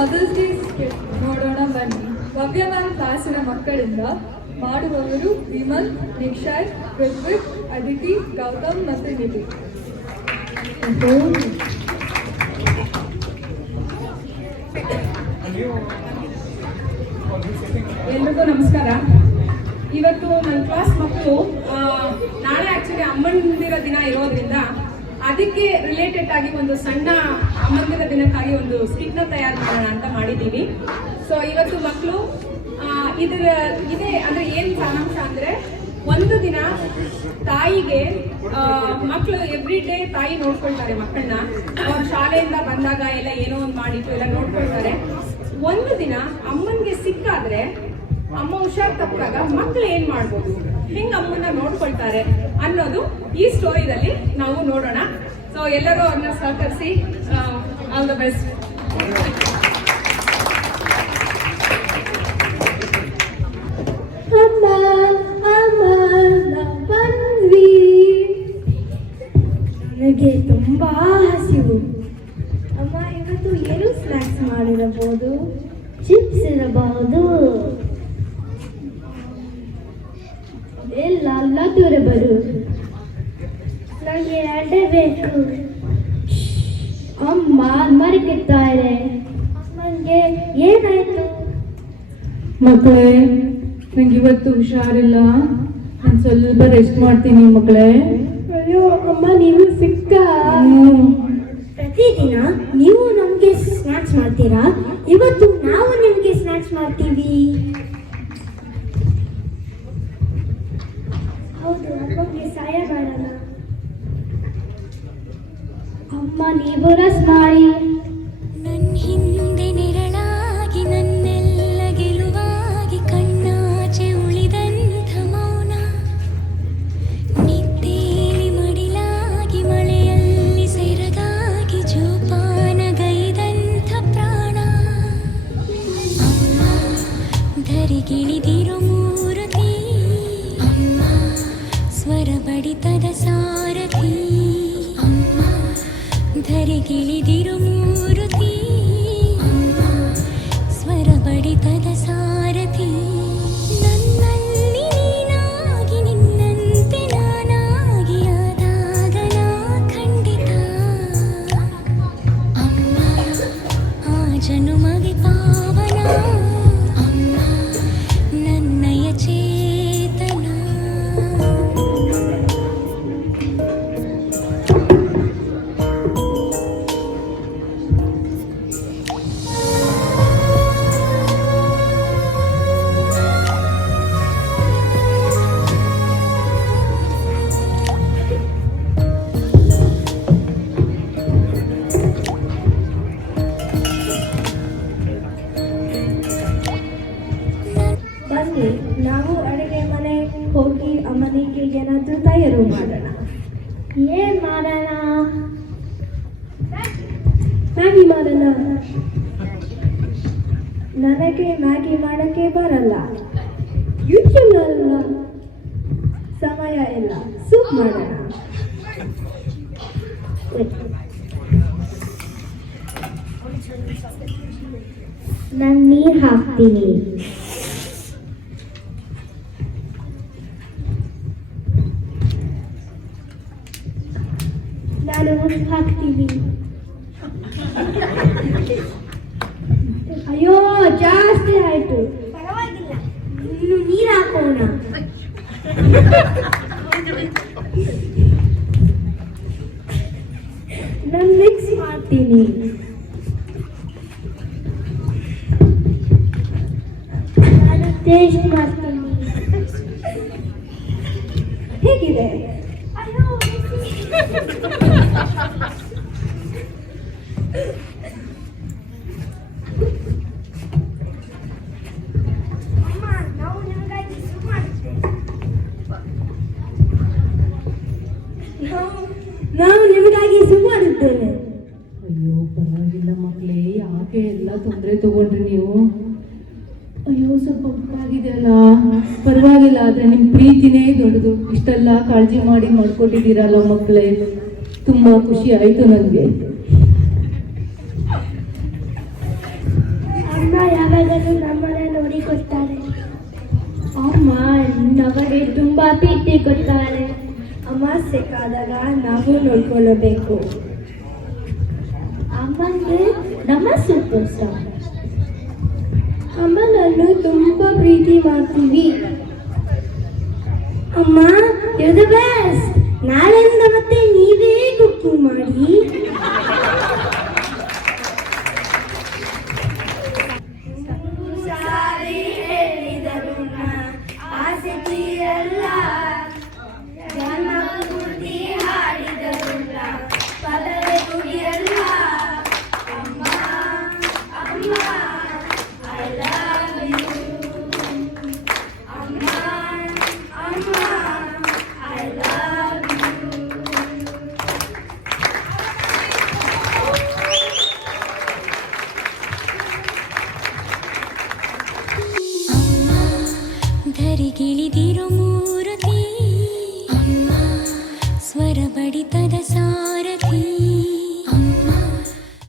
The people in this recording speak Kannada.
ಮದರ್ಸ್ ಡೇ ಸ್ಕಿಟ್ ನೋಡೋಣ ಬನ್ನಿ. ಭವ್ಯ ಮ್ಯಾಮ್ ಕ್ಲಾಸಿನ ಮಕ್ಕಳಿಂದ ಮಾಡುವವರು ವಿಮಲ್, ನಿಕ್ಷಯ್, ಋತ್ವಿಕ್, ಅದಿತಿ, ಗೌತಮ್ ಮತ್ತು ನಿಧಿ. ಎಲ್ರಿಗೂ ನಮಸ್ಕಾರ. ಇವತ್ತು ನನ್ನ ಕ್ಲಾಸ್ ಮಕ್ಕಳು ನಾಳೆ ಆಕ್ಚುಲಿ ಅಮ್ಮಂದಿರ ದಿನ ಇರೋದ್ರಿಂದ ಅದಕ್ಕೆ ರಿಲೇಟೆಡ್ ಆಗಿ ಒಂದು ಸಣ್ಣ ಅಮ್ಮಂದಿರ ದಿನಕ್ಕಾಗಿ ಒಂದು ಸ್ಕಿಟ್ನ ತಯಾರು ಮಾಡೋಣ ಅಂತ ಮಾಡಿದ್ದೀವಿ. ಸೊ ಇವತ್ತು ಮಕ್ಕಳು ಇದೆ ಅಂದ್ರೆ ಏನ್ ಸಾರಾಂಶ ಅಂದ್ರೆ, ಒಂದು ದಿನ ತಾಯಿಗೆ ಮಕ್ಕಳು ಎವ್ರಿ ಡೇ ತಾಯಿ ನೋಡ್ಕೊಳ್ತಾರೆ ಮಕ್ಕಳನ್ನ. ಅವ್ರ ಶಾಲೆಯಿಂದ ಬಂದಾಗ ಎಲ್ಲ ಏನೋ ಒಂದು ಮಾಡಿಟ್ಟು ಎಲ್ಲ ನೋಡ್ಕೊಳ್ತಾರೆ. ಒಂದು ದಿನ ಅಮ್ಮನ್ಗೆ ಸಿಕ್ಕಾದ್ರೆ, ಅಮ್ಮ ಹುಷಾರ್ ತಪ್ಪಾಗ ಮಕ್ಕಳು ಏನ್ ಮಾಡ್ಬೋದು, ಹೆಂಗ್ ಅಮ್ಮನ್ನ ನೋಡ್ಕೊಳ್ತಾರೆ ಅನ್ನೋದು ಈ ಸ್ಟೋರಿದಲ್ಲಿ ನಾವು ನೋಡೋಣ. ಸೊ ಎಲ್ಲರೂ ಅವ್ರನ್ನ ಸಹಕರಿಸಿ. All the best. ನನಗೆ ತುಂಬಾ ಹಸಿವು. ಅಮ್ಮ, ಇವತ್ತು ಏನು ಸ್ನ್ಯಾಕ್ಸ್ ಮಾಡಿರಬಹುದು? ಚಿಪ್ಸ್ ಇರಬಹುದು, ಎಲ್ಲ ದೂರ ಬರು. ನನಗೆ ಎರಡೇ ಬೇಕು. ಅಮ್ಮ ಮರಗಿದ್ದಾರೆ. ಅಮ್ಮನಿಗೆ ಏನಾಯ್ತು? ಮಕ್ಕಳೇ, ನಂಗೆ ಇವತ್ತು ಹುಷಾರಿಲ್ಲ, ನಾನು ಸ್ವಲ್ಪ ರೆಸ್ಟ್ ಮಾಡ್ತೀನಿ ಮಕ್ಕಳೇ. ಅಯ್ಯೋ ಅಮ್ಮ, ನೀವು ಸಿಕ್ಕ. ಪ್ರತಿದಿನ ನೀವು ನಮಗೆ ಸ್ನ್ಯಾಕ್ಸ್ ಮಾಡ್ತೀರಾ, ಇವತ್ತು ನಾವು ನಿಮಗೆ ಸ್ನ್ಯಾಕ್ಸ್ ಮಾಡ್ತೀವಿ. ಹೌದು, ಅಮ್ಮಗೆ ಸಹಾಯ ಮಾಡೋಣ. ಅಮ್ಮ, ನೀವು ರಸ್ ಮಾಡಿ. ನನ್ನ ಹಿಂದೆ ನೆರಳಾಗಿ ನನ್ನೆಲ್ಲ ಗೆಲುವಾಗಿ ಕಣ್ಣಾಚೆ ಉಳಿದಂಥ ಮೌನ, ನಿದ್ದೆಯಲ್ಲಿ ಮಡಿಲಾಗಿ ಮಳೆಯಲ್ಲಿ ಸೆರಗಾಗಿ ಜೋಪಾನಗೈದಂಥ ಪ್ರಾಣ. ಅಮ್ಮ ಧರಿಗಿಳಿದಿರೋ ಮೂರ್ತಿ, ಅಮ್ಮ ಸ್ವರ ಬಡಿತದ ಸಾರಥಿ. ಅಮ್ಮ ಧರಿಗಿಳಿದಿರೋ ಮೂರ್ತಿ, ಅಮ್ಮ ಸ್ವರ ಬಡಿತದ ಸಾರಥಿ. ನನ್ನಲ್ಲಿ ನೀನಾಗಿ ನಿನ್ನಂತೆ ನಾನಾಗಿ ಆದಾಗ ನಾ ಖಂಡಿತ. ಅಮ್ಮ ಆ ಜನುಮಗೆ ಪಾವನ, ಅಮ್ಮ ನನ್ನಯ ಚೇತನ. ಬನ್ನಿ, ನಾವು ಅಡುಗೆ ಮನೆ ಹೋಗಿ ಅಮ್ಮನಿಗೆ ಏನಾದರೂ ತಯಾರು ಮಾಡೋಣ. ಏನ್ ಮಾಡೋಣ? ಮ್ಯಾಗಿ ಮಾಡೋಣ. ನನಗೆ ಮ್ಯಾಗಿ ಮಾಡೋಕ್ಕೆ ಬರಲ್ಲ, ಯೂಟ್ಯೂಬ್ ಅಲ್ಲ, ಸಮಯ ಇಲ್ಲ. ಸೂಪ್ ಮಾಡೋಣ. ನಾನು ನೀರು ಹಾಕ್ತೀನಿ. ನಾನು ಉಪ್ಪು ಹಾಕ್ತೀನಿ. ಅಯ್ಯೋ, ಜಾಸ್ತಿ ಆಯ್ತು. ಪರವಾಗಿಲ್ಲ, ಇನ್ನು ನೀರು ಹಾಕೋಣ. ನಾನು ಮಿಕ್ಸ್ ಮಾಡ್ತೀನಿ. ನಾನು ಟೇಸ್ಟ್ ಮಾಡ್ತೀನಿ. ಹೇಗಿದೆ? ನಾವು ನಿಮಗಾಗಿ ಸೂಪ್ ಮಾಡುತ್ತೇವೆ. ಅಯ್ಯೋ ಪರವಾಗಿಲ್ಲ ಮಕ್ಕಳೇ, ಯಾಕೆ ಎಲ್ಲ ತೊಂದರೆ ತಗೊಂಡ್ರಿ ನೀವು? ಅಯ್ಯೋ ಸ್ವಲ್ಪ ಉಪ್ಪಾಗಿದೆ ಅಲ್ಲ, ಪರವಾಗಿಲ್ಲ. ಆದ್ರೆ ನಿಮ್ ಪ್ರೀತಿನೇ ದೊಡ್ಡದು. ಇಷ್ಟೆಲ್ಲ ಕಾಳಜಿ ಮಾಡಿ ಮಾಡ್ಕೊಟ್ಟಿದ್ದೀರಲ್ಲ ಮಕ್ಕಳೇ, ತುಂಬಾ ಖುಷಿ ಆಯ್ತು ನನಗೆ. ಯಾವಾಗಲೂ ನಮ್ಮನ್ನ ನೋಡಿಕೊಡ್ತಾರೆ. ಅಮ್ಮ ನಮಗೆ ತುಂಬಾ ಪ್ರೀತಿ ಕೊಡ್ತಾರೆ. ಅಮ್ಮ ಸಿಕ್ಕಾದಾಗ ನಾವು ನೋಡ್ಕೊಳ್ಳಬೇಕು. ಅಮ್ಮಂಗೆ ನಮ್ಮ ಸೂಪರ್ ಸ್ಟಾರ್. ಅಮ್ಮನನ್ನು ತುಂಬಾ ಪ್ರೀತಿ ಮಾಡ್ತೀವಿ. ಅಮ್ಮ ಯು ದ ಬೆಸ್ಟ್. ನಾಳೆಯಿಂದ ಮತ್ತೆ ನೀವೇ ಕುಕಿಂಗ್ ಮಾಡಿ. ಸಾರಿ ಹೇಳಿದರು ಆಸೆ ತೀರಲ್ಲ, ಜನ ಪೂರ್ತಿ ಹಾಡಿದರು ಪದವೇ ಮುಗಿಯಲ್ಲ. ಅಮ್ಮ ಅಮ್ಮ ಐ ಲವ್ ಯು. ಅಮ್ಮ ಅಮ್ಮ ಐ ಲವ್ ಯು. ಅಮ್ಮ ಧರಿಗಿಳಿದಿರೋ ಮೂರುತಿ, ಅಮ್ಮ ಸ್ವರ ಬಡಿತದ